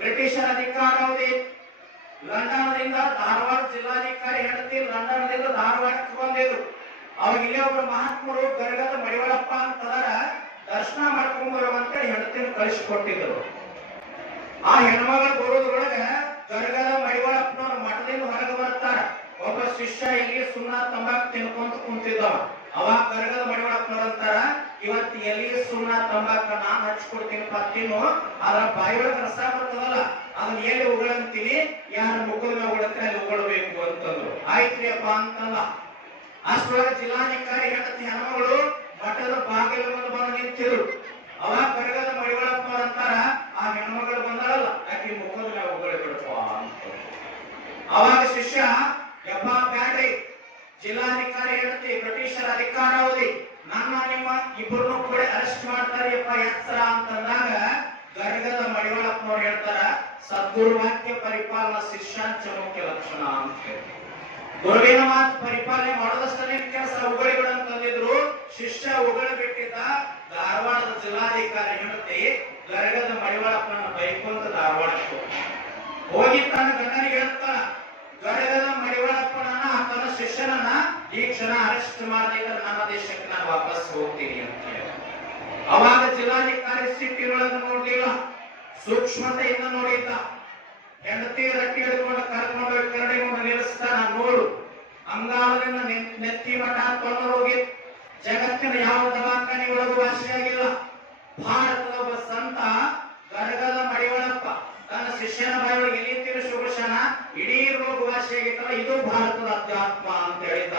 ಬ್ರಿಟಿಷರ ಅಧಿಕಾರಾವಧಿ ಲಂಡನ್ದಿಂದ ಧಾರವಾಡ ಜಿಲ್ಲಾಧಿಕಾರಿ ಹೆಂಡತಿ ಲಂಡನ್ದಿಂದ ಧಾರವಾಡಕ್ಕೆ ಬಂದಿದ್ರು. ಅವಾಗ ಇಲ್ಲೇ ಒಬ್ಬರು ಮಹಾತ್ಮರು ಗರಗದ ಮಡಿವಾಳಪ್ಪ ಅಂತದಾರ ದರ್ಶನ ಮಾಡ್ಕೊಂಡ್ ಬರುವಂತ ಹೆಂಡತಿನ ಕಳಿಸಿಕೊಟ್ಟಿದ್ರು. ಆ ಹೆಣ್ಮಗಳು ಬರೋದ್ರೊಳಗ ಗರಗದ ಮಡಿವಾಳಪ್ಪನವ್ರ ಮಠದಿಂದ ಹೊರಗೆ ಬರ್ತಾರ. ಒಬ್ಬ ಶಿಷ್ಯ ಇಲ್ಲಿ ಸುಣ್ಣ ತಂಬಾಕು ತಿನ್ಕೊಂತ ಕುಂತಿದ್ದವ. ಅವಾಗ ಗರಗದ ಮಡಿವಾಳಪ್ಪನವ್ರ ಅಂತಾರ, ಇವತ್ತು ಎಲ್ಲಿ ಸುಣ್ಣ ತಂಬಾಕ ನಾನ್ ಹಚ್ಕೊಡ್ತೀನಿ ತಿನ್ನು, ಅದ್ರ ಬಾಯಿಯೊಳಗ ರಸ ಬರ್ತದಲ್ಲ ಅದನ್ನ ಎಲ್ಲಿ ಉಗಳಂತೀನಿ, ಯಾರ ಮುಖದ ಮೇಲೆ ಉಗಳಂತೀನಿ ಅಲ್ಲಿ ಉಗಳಬೇಕು ಅಂತಂದ್ರು. ಆಯ್ತ್ರಿ ಅಪ್ಪ ಅಂತಲ್ಲ. ಅಷ್ಟೊಳಗೆ ಜಿಲ್ಲಾಧಿಕಾರಿ ಹೆಂಡತಿ ಹೆಣ್ಮಗಳು ಮಠದ ಬಾಗಿಲ ಮುಂದೆ ಬಂದು ನಿಂತಿದ್ರು. ಅವಾಗ ಗರಗದ ಮಡಿವಾಳಪ್ಪ ಅಂತಾರ, ಆ ಹೆಣ್ಮಗಳು ಬಂದಾಳಲ್ಲ ಆಕೆ ಮುಖದ ಮೇಲೆ ಉಗಳಬಿಡಪ್ಪ ಅಂತ. ಅವಾಗ ಶಿಷ್ಯ, ಯಪ್ಪ ಬ್ಯಾಡ್ರಿ, ಜಿಲ್ಲಾಧಿಕಾರಿ ಹೆಂಡತಿ ಬ್ರಿಟಿಷರ ಅಧಿಕಾರಾವಧಿ, ನನ್ನ ನಿಮ್ಮ ಇಬ್ಬರನ್ನು ಕೂಡ ಅರೆಸ್ಟ್ ಮಾಡ್ತಾರೆಯಪ್ಪ ಎಚ್ಚರ ಅಂತಂದಾಗ ಗರಗದ ಮಡಿವಾಳಪ್ಪನವ್ರು ಹೇಳ್ತಾರ, ಸದ್ಗುರು ವಾಕ್ಯ ಪರಿಪಾಲನಾ ಶಿಷ್ಯಾಂಚ ಮುಖ್ಯ ಲಕ್ಷಣ ಅಂತ. ಗುರುವಿನ ಮಾತು ಪರಿಪಾಲನೆ ಮಾಡೋದಷ್ಟೇ ಕೆಲಸ ಉಗಳಿಗಳನ್ನು ತಂದಿದ್ರು. ಶಿಷ್ಯ ಉಗಳು ಬಿಟ್ಟಿದ್ದ ಧಾರವಾಡದ ಜಿಲ್ಲಾಧಿಕಾರಿ ಹೆಂಡತಿ ಗರಗದ ಮಡಿವಾಳಪ್ಪನ ಬೈಕೊಂತ ಧಾರವಾಡಕ್ಕೆ ಹೋಗಿ ತನ್ನ ಗಂಡನಿಗೆ ಹೇಳ್ತಾನ, ಗರಗದ ಮಡಿವಾಳಪ್ಪನನ್ನ ತನ್ನ ಶಿಷ್ಯನನ್ನ ಈ ಕ್ಷಣ ಅರೆಸ್ಟ್ ಮಾಡಿದ್ರೆ ನನ್ನ ದೇಶಕ್ಕೆ ನಾನು ವಾಪಸ್ ಹೋಗ್ತೀನಿ ಅಂತ ಹೇಳಿ. ಅವಾಗ ಜಿಲ್ಲಾಧಿಕಾರಿ ಸಿಟ್ಟಿನೊಳಗೆ ನೋಡ್ಲಿಲ್ಲ, ಸೂಕ್ಷ್ಮತೆಯಿಂದ ನೋಡಿದ್ದ. ಹೆಂಡತಿ ರಟ್ಟಿ ಹಿಡ್ಕೊಂಡು ಕರ್ಕೊಂಡು ಕರಡಿ ಮುಂದೆ ನಿಲ್ಲಿಸ್ತಾನ. ನೋಡು, ಅಂಗಾಲದಿಂದ ನೆತ್ತಿ ಮಠ ತೊಂದರೆ ಹೋಗಿ ಜಗತ್ತಿನ ಯಾವ ದವಾಖಾನೆ ಒಳಗೂ ವಾಸಿಯಾಗಿಲ್ಲ. ಭಾರತದ ಒಬ್ಬ ಸಂತ ಗರಗದ ಮಡಿವಾಳಪ್ಪ ತನ್ನ ಶಿಷ್ಯನ ಬಾಯಿಯೊಳಗೆ ಎಲ್ಲಿ ತಿರುಗಿಸ್ತಾನ, ಇಡೀ ರೋಗ ವಾಸಿಯಾಗಿತ್ತಲ್ಲ, ಇದು ಭಾರತದ ಅಧ್ಯಾತ್ಮ ಅಂತ ಹೇಳಿದ್ದ.